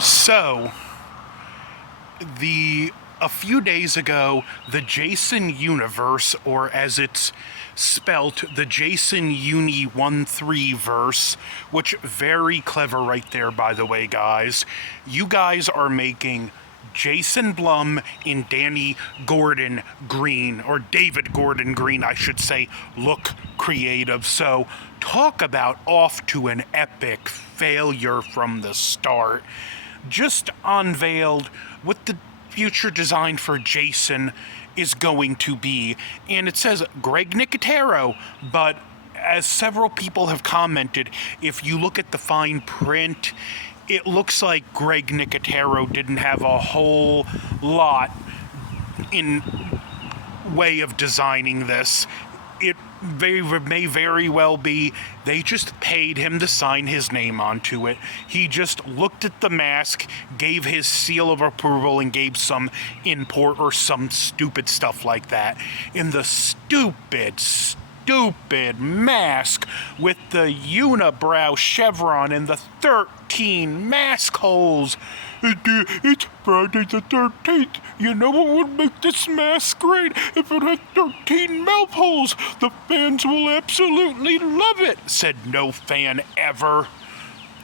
So, a few days ago, the Jason universe, or as it's spelt, the Jason un1v3rse, which very clever right there, by the way, guys. You guys are making Jason Blum and Danny Gordon Green, or David Gordon Green, I should say, look creative. So, talk about off to an epic failure from the start. Just unveiled what the future design for Jason is going to be. And it says Greg Nicotero, but as several people have commented, if you look at the fine print, it looks like Greg Nicotero didn't have a whole lot in way of designing this. It may very well be they just paid him to sign his name onto it. He just looked at the mask, gave his seal of approval, and gave some import or some stupid stuff like that. And the stupid mask with the unibrow chevron and the 13 mask holes. It's Friday the 13th. You know what would make this mask great? If it had 13 mouth holes. The fans will absolutely love it, said no fan ever.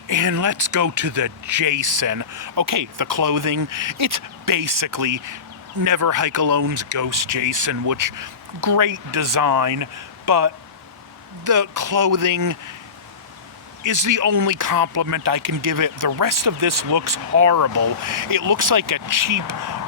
And let's go to the Jason. Okay, the clothing. It's basically Never Hike Alone's Ghost Jason, which great design, but the clothing is the only compliment I can give it. The rest of this looks horrible. It looks like a cheap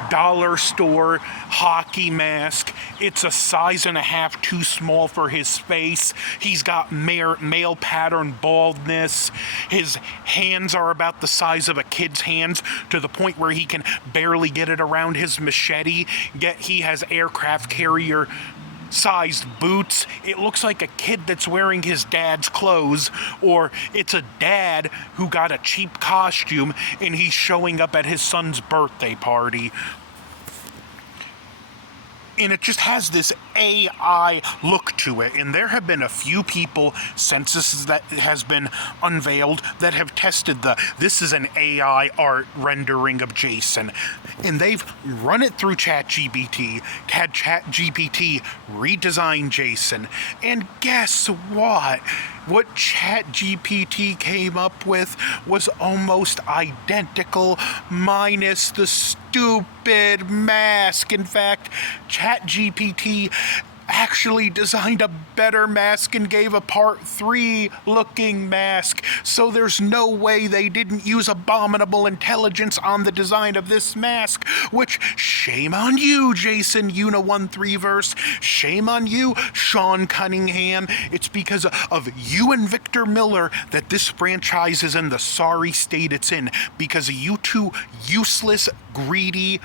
dollar store hockey mask. It's a size and a half too small for his face. He's got male pattern baldness. His hands are about the size of a kid's hands, to the point where he can barely get it around his machete, yet he has aircraft carrier sized boots. It looks like a kid that's wearing his dad's clothes, or it's a dad who got a cheap costume and he's showing up at his son's birthday party. And it just has this AI look to it. And there have been a few people since that has been unveiled that have tested this is an AI art rendering of Jason. And they've run it through ChatGPT, had ChatGPT redesign Jason. And guess what? What ChatGPT came up with was almost identical, minus the stupid mask. In fact, ChatGPT actually designed a better mask and gave a Part 3 looking mask. So there's no way they didn't use abominable intelligence on the design of this mask, which shame on you, Jason un1v3rse. Shame on you, Sean Cunningham. It's because of you and Victor Miller that this franchise is in the sorry state it's in, because of you two useless, greedy,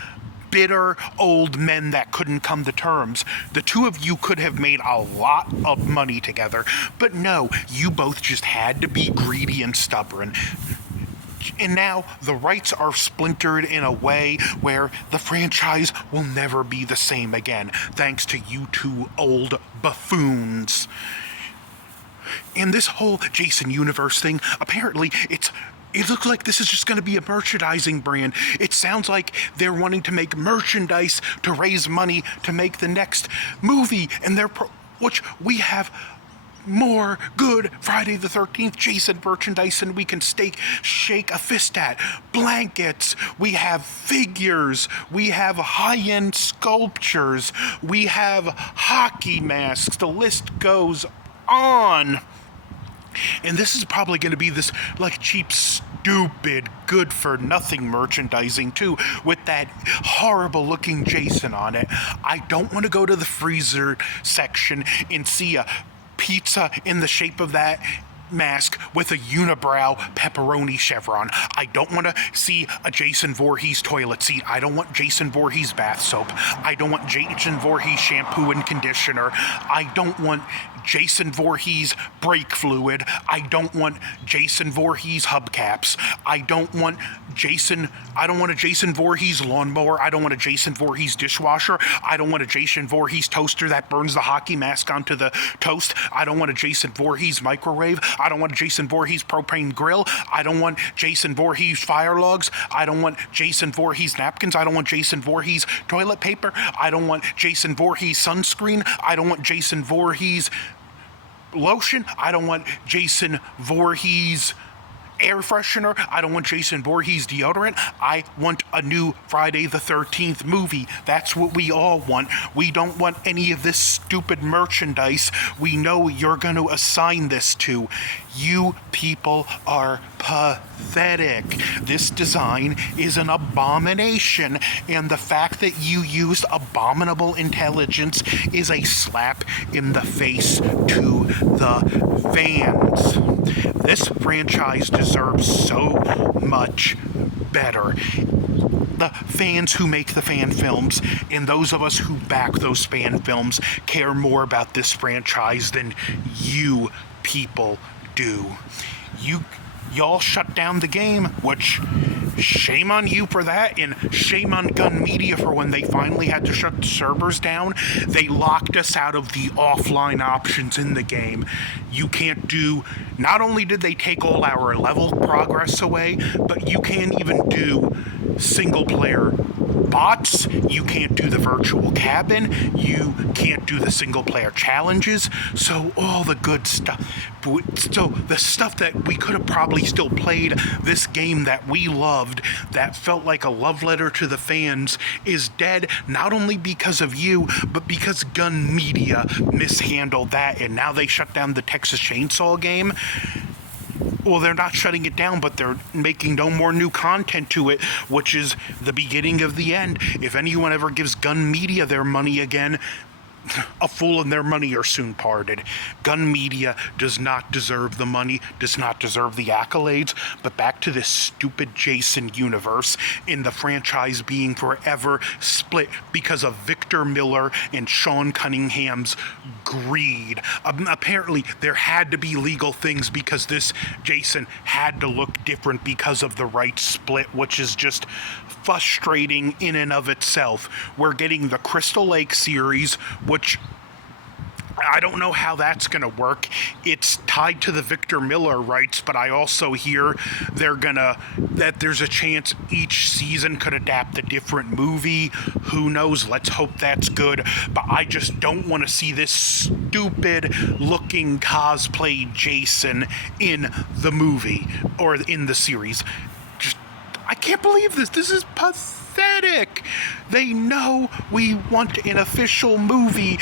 bitter old men that couldn't come to terms. The two of you could have made a lot of money together, but no, you both just had to be greedy and stubborn. And now the rights are splintered in a way where the franchise will never be the same again, thanks to you two old buffoons. And this whole Jason universe thing, apparently it looks like this is just going to be a merchandising brand. It sounds like they're wanting to make merchandise to raise money to make the next movie, and which we have more good Friday the 13th Jason merchandise than we can shake a fist at. Blankets, we have figures, we have high-end sculptures, we have hockey masks, the list goes on. And this is probably going to be this like cheap, stupid, good-for-nothing merchandising too, with that horrible-looking Jason on it. I don't want to go to the freezer section and see a pizza in the shape of that mask with a unibrow pepperoni chevron. I don't want to see a Jason Voorhees toilet seat. I don't want Jason Voorhees bath soap. I don't want Jason Voorhees shampoo and conditioner. I don't want Jason Voorhees brake fluid. I don't want Jason Voorhees hubcaps. I don't want a Jason Voorhees lawnmower. I don't want a Jason Voorhees dishwasher. I don't want a Jason Voorhees toaster that burns the hockey mask onto the toast. I don't want a Jason Voorhees microwave. I don't want Jason Voorhees propane grill. I don't want Jason Voorhees fire logs. I don't want Jason Voorhees napkins. I don't want Jason Voorhees toilet paper. I don't want Jason Voorhees sunscreen. I don't want Jason Voorhees lotion. I don't want Jason Voorhees air freshener. I don't want Jason Voorhees deodorant. I want a new Friday the 13th movie. That's what we all want. We don't want any of this stupid merchandise we know you're going to assign this to. You people are pathetic. This design is an abomination, and the fact that you used abominable intelligence is a slap in the face to the fans. This franchise deserves so much better. The fans who make the fan films and those of us who back those fan films care more about this franchise than you people do. Y'all shut down the game, which shame on you for that, and shame on Gun Media for when they finally had to shut the servers down. They locked us out of the offline options in the game. You can't do, not only did they take all our level progress away, but you can't even do single player bots, you can't do the virtual cabin, you can't do the single player challenges, so all the good stuff. So the stuff that we could have probably still played, this game that we loved, that felt like a love letter to the fans, is dead, not only because of you, but because Gun Media mishandled that, and now they shut down the Texas Chainsaw game. Well, they're not shutting it down, but they're making no more new content to it, which is the beginning of the end. If anyone ever gives Gun Media their money again, a fool and their money are soon parted. Gun Media does not deserve the money, does not deserve the accolades, but back to this stupid Jason universe, in the franchise being forever split because of Victor Miller and Sean Cunningham's greed. Apparently, there had to be legal things because this Jason had to look different because of the rights split, which is just frustrating in and of itself. We're getting the Crystal Lake series, which I don't know how that's going to work. It's tied to the Victor Miller rights, but I also hear that there's a chance each season could adapt a different movie. Who knows? Let's hope that's good. But I just don't want to see this stupid looking cosplay Jason in the movie or in the series. I can't believe this. This is pathetic. They know we want an official movie,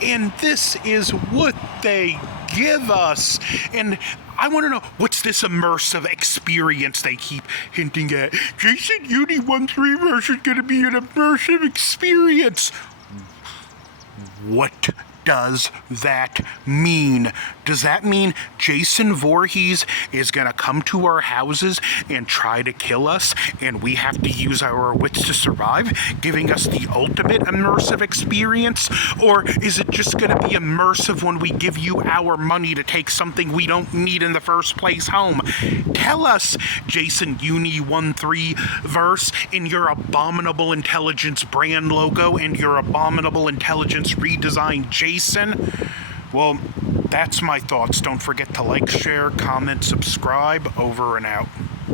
and this is what they give us. And I want to know, what's this immersive experience they keep hinting at? Jason un1v3rse is going to be an immersive experience. What does that mean? Does that mean Jason Voorhees is going to come to our houses and try to kill us, and we have to use our wits to survive, giving us the ultimate immersive experience? Or is it just going to be immersive when we give you our money to take something we don't need in the first place home? Tell us, Jason un1v3rse, in your abominable intelligence brand logo and your abominable intelligence redesigned Jason. Well, that's my thoughts. Don't forget to like, share, comment, subscribe. Over and out.